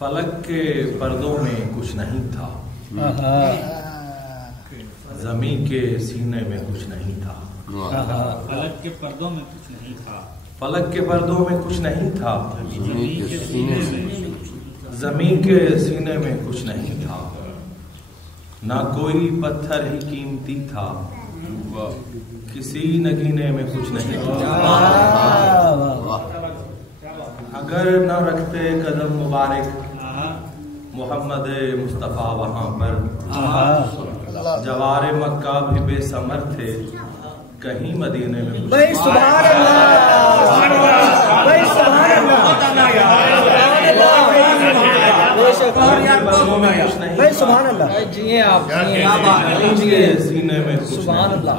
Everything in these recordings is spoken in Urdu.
فلک کے پردوں میں کچھ نہیں تھا، زمین کے سینے میں کچھ نہیں تھا۔ فلک کے پردوں میں کچھ نہیں تھا، فلک کے پردوں میں کچھ نہیں تھا، زمین کے سینے میں کچھ نہیں تھا۔ نہ کوئی پتھر ہی قیمتی تھا، کسی نگینے میں کچھ نہیں تھا۔ اگر نہ رکھتے قدم مبارک محمد مصطفیٰ وہاں پر، جوار مکہ بھی بے ثمر تھے، کہیں مدینے میں بھائی سبحان اللہ، جی آپ سینے میں سبحان اللہ،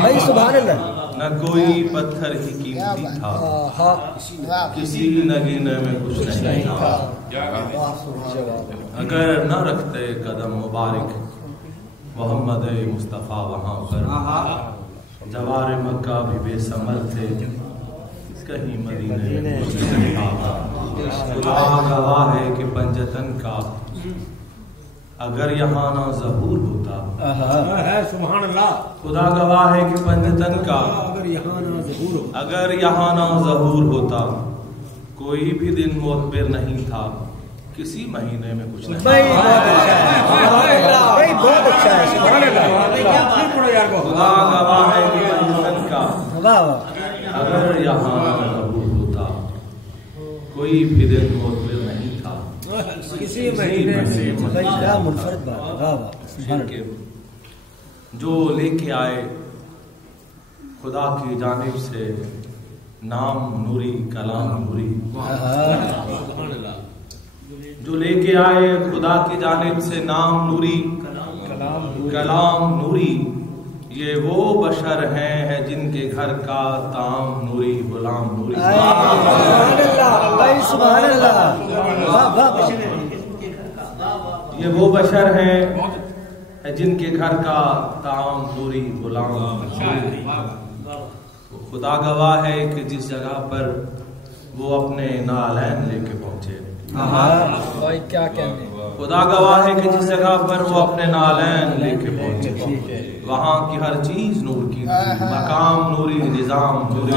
بھائی سبحان اللہ۔ نہ کوئی پتھر ہی قیمتی تھا، کسی نگینے میں کچھ نہیں تھا۔ اگر نہ رکھتے قدم مبارک محمد مصطفیٰ وہاں پر، جوار مکہ بھی بے ثمر تھے، کہیں مدینے میں کچھ نہیں تھا۔ خدا گواہ ہے کہ پنجتن کا اگر یہاں نہ ظہور ہوتا، سبحان اللہ، خدا گواہ ہے کہ پنجتن کا اگر یہاں نہ ظہور ہوتا، کوئی بھی دن معتبر نہیں تھا، کسی مہینے میں کچھ نہیں بھائی بہت اچھا ہے، سبحان اللہ۔ خدا گواہ ہے کہ پنجتن کا اگر یہاں نہ ظہور ہوتا، کوئی بھی دن معتبر نہیں تھا، کسی مہینے سے منفرد بات۔ جو لے کے آئے خدا کی جانب سے نام نوری کلام نوری، جو لے کے آئے خدا کی جانب سے نام نوری کلام نوری، یہ وہ بشر ہیں جن کے گھر کا تام نوری غلام نوری۔ یہ وہ بشر ہیں جن کے گھر کا تام نوری غلام نوری۔ خدا گواہ ہے کہ جس جگہ پر وہ اپنے نالین لے کے پہنچے، کیا کہنے، خدا گواہ ہے کہ جس جگہ پر وہ اپنے نالین لے کے پہنچے، وہاں کی ہر چیز نور کی تھی، مقام نوری، نظام نوری۔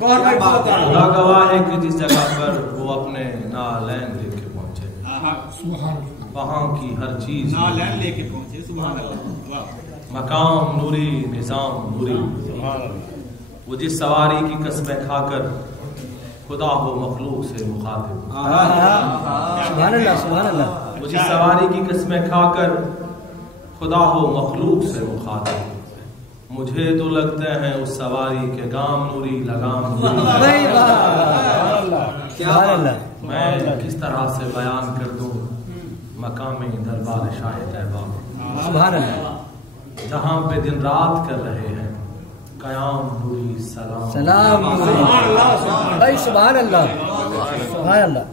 خدا گواہ ہے کہ جس جگہ پر وہ اپنے نالین لے کے پہنچے، وہاں کی ہر چیز نالین لے کے پہنچے، سبحان اللہ، مقام نوری، نظام نوری۔ وہ جس سواری کی قسمیں کھا کر خدا ہو مخلوق سے مخاطب، سبحان اللہ، سبحان اللہ۔ وہ جس سواری کی قسمیں کھا کر خدا ہو مخلوق سے مخاطب، مجھے تو لگتے ہیں اس سواری کے گام نوری لگام نوری۔ میں کس طرح سے بیان کر دوں مقام دربار شاہ طیبہ، سبحان اللہ، جہاں پہ دن رات کر رہے ہیں قیام نوری سلام سلام، بھائی سبحان اللہ، سبحان اللہ۔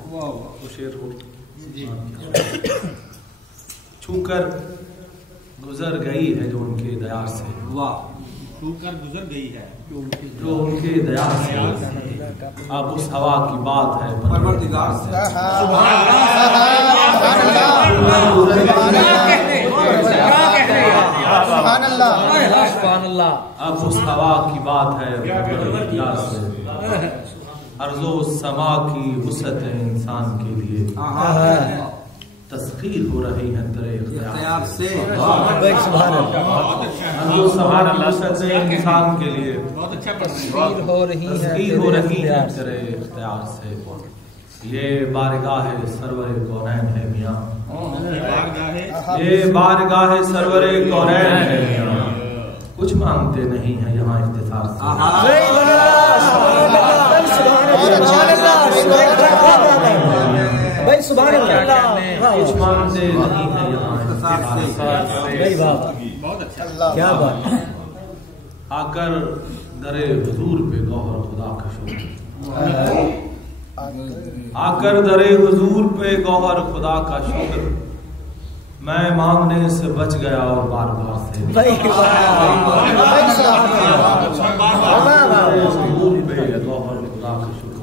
چھو کر گزر گئی ہے جو ان کے دیار سے، چھو کر گزر گئی ہے جو ان کے دیار سے، اب اس ہوا کی بات ہے پروردگار سے۔ سبحان اللہ، اب اس ہوا کی بات ہے پروردگار سے، ارض و سما کی وسعت انسان کے لیے تسخیر ہو رہی ہے تیرے اختیار سے۔ سبحان اللہ، ارض و سما کی وسعت انسان کے لیے بہت اچھا پڑھ رہے تسخیر ہو رہی ہے تیرے اختیار سے۔ یہ بارگاہ سرور کونین ہے میاں، یہ بارگاہ سرور کونین ہے میاں، کچھ مانگتے نہیں ہیں یہاں اختصار سے، بھائی سبحان اللہ، کچھ مانگتے نہیں ہیں یہاں اختصار سے۔ بہت اچھا، کیا بات، آ کر در حضور پہ گوہر خدا کا شکر، آ کر در حضور پہ گوہر خدا کا شکر، میں مانگنے سے بچ گیا اور بار بار سے حضور پہ اللہ کا شکر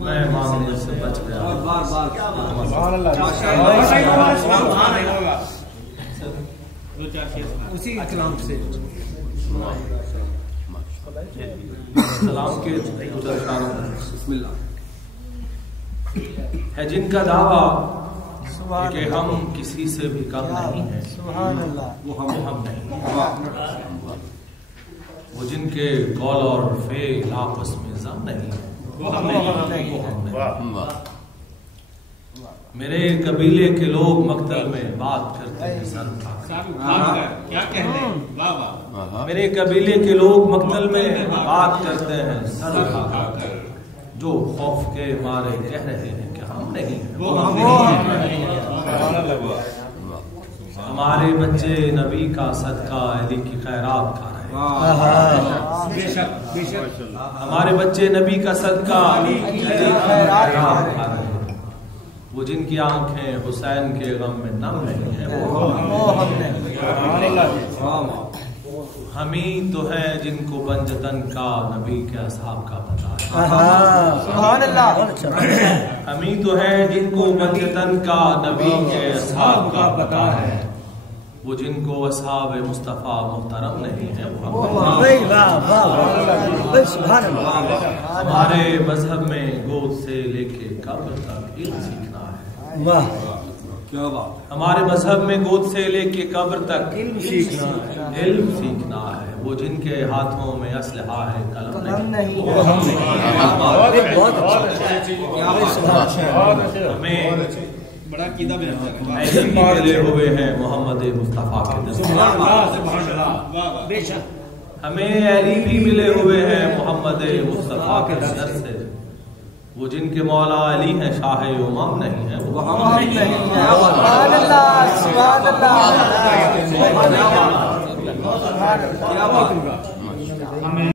میں مانگنے سے بچ گیا. اسی کلام سے سلام کے بسم اللہ ہے جن کا دعویٰ کہ ہم کسی سے بھی کم نہیں ہیں، وہ ہم نہیں ہیں. وہ جن کے قول اور فعل آپس میں ضم نہیں ہے، وہ ہم نہیں. میرے قبیلے کے لوگ مقتل میں بات کرتے ہیں سر اٹھا کر. کیا کہتے ہیں؟ واہ واہ. میرے قبیلے کے لوگ مقتل میں بات کرتے ہیں سر اٹھا کر. جو خوف کے مارے کہہ رہے ہیں کہ ہم نہیں ہیں، وہ ہم نہیں ہیں. ہمارے بچے نبی کا صدقہ علی کی خیرات کھا رہے ہیں. ہمارے بچے نبی کا صدقہ علی کی خیرات کھا رہے ہیں. وہ جن کی آنکھیں حسین کے غم میں نم نہیں ہیں، وہ ہم نہیں. ہم ہی تو ہیں جن کو پنجتن کا نبی کے اصحاب کا پتہ ہے. ہم ہی تو ہیں جن کو پنجتن کا نبی کے اصحاب کا پتہ ہے. وہ جن کو اصحاب مصطفیٰ محترم نہیں ہیں، وہ ہمارے مذہب میں گود سے لے کے قبر تک علم سیکھنا ہے. ہمارے مذہب میں گود سے لے کے قبر تک علم سیکھنا ہے. وہ جن کے ہاتھوں میں اسلحہ ہے قلم نہیں. ہمیں بڑا عقیدہ میں ملے ہوئے ہیں محمد مصطفیٰ کے در سے. ہمیں علی بھی ملے ہوئے ہیں محمد مصطفیٰ کے در سے. وہ جن کے مولا علی ہیں شاہ امم نہیں ہیں، وہ ہم نہیں ہیں.